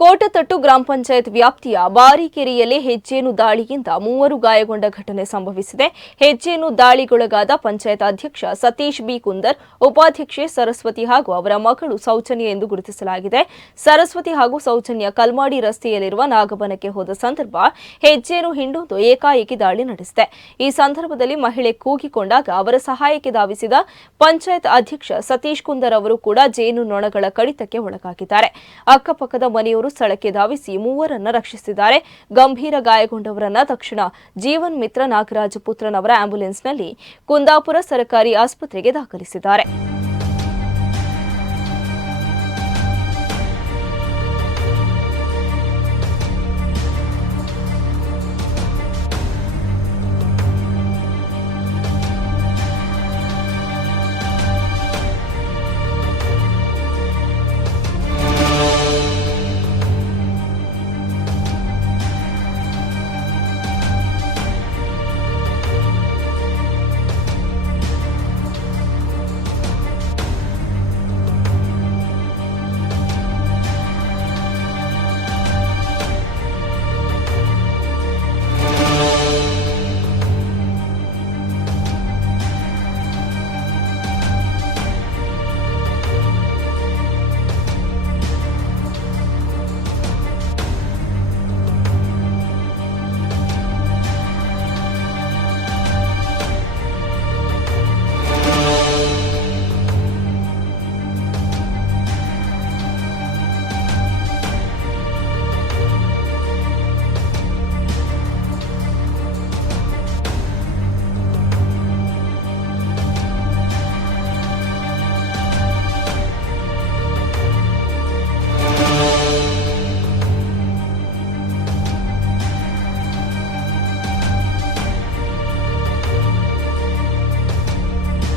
ಕೋಟತಟ್ಟು ಗ್ರಾಮ ಪಂಚಾಯತ್ ವ್ಯಾಪ್ತಿಯ ಬಾರಿಕೆರೆಯಲ್ಲಿ ಹೆಜ್ಜೇನು ದಾಳಿಯಿಂದ 3 ಗಾಯಗೊಂಡ ಘಟನೆ ಸಂಭವಿಸಿದೆ. ಹೆಜ್ಜೇನು ದಾಳಿಗೊಳಗಾದ ಪಂಚಾಯತ್ ಅಧ್ಯಕ್ಷ ಸತೀಶ್ ಬಿ ಕುಂದರ್, ಉಪಾಧ್ಯಕ್ಷೆ ಸರಸ್ವತಿ ಹಾಗೂ ಅವರ ಮಗಳು ಸೌಜನ್ಯ ಎಂದು ಗುರುತಿಸಲಾಗಿದೆ. ಸರಸ್ವತಿ ಹಾಗೂ ಸೌಜನ್ಯ ಕಲ್ಮಾಡಿ ರಸ್ತೆಯಲ್ಲಿರುವ ನಾಗಬನಕ್ಕೆ ಹೋದ ಸಂದರ್ಭ ಹೆಜ್ಜೇನು ಹಿಂಡೊಂದು ಏಕಾಏಕಿ ದಾಳಿ ನಡೆಸಿದೆ. ಈ ಸಂದರ್ಭದಲ್ಲಿ ಮಹಿಳೆ ಕೂಗಿಕೊಂಡಾಗ ಅವರ ಸಹಾಯಕ್ಕೆ ಧಾವಿಸಿದ ಪಂಚಾಯತ್ ಅಧ್ಯಕ್ಷ ಸತೀಶ್ ಕುಂದರ್ ಅವರು ಕೂಡ ಜೇನು ನೊಣಗಳ ಕಡಿತಕ್ಕೆ ಒಳಗಾಗಿದ್ದಾರೆ. ಅಕ್ಕಪಕ್ಕದ ಮನೆಯವರು ಸ್ಥಳಕ್ಕೆ ಧಾವಿಸಿ ಮೂವರನ್ನು ರಕ್ಷಿಸಿದ್ದಾರೆ. ಗಂಭೀರ ಗಾಯಗೊಂಡವರನ್ನ ತಕ್ಷಣ ಜೀವನ್ ಮಿತ್ರ ನಾಗರಾಜ ಪುತ್ರನವರ ಆಂಬ್ಯುಲೆನ್ಸ್ನಲ್ಲಿ ಕುಂದಾಪುರ ಸರ್ಕಾರಿ ಆಸ್ಪತ್ರೆಗೆ ದಾಖಲಿಸಿದ್ದಾರೆ.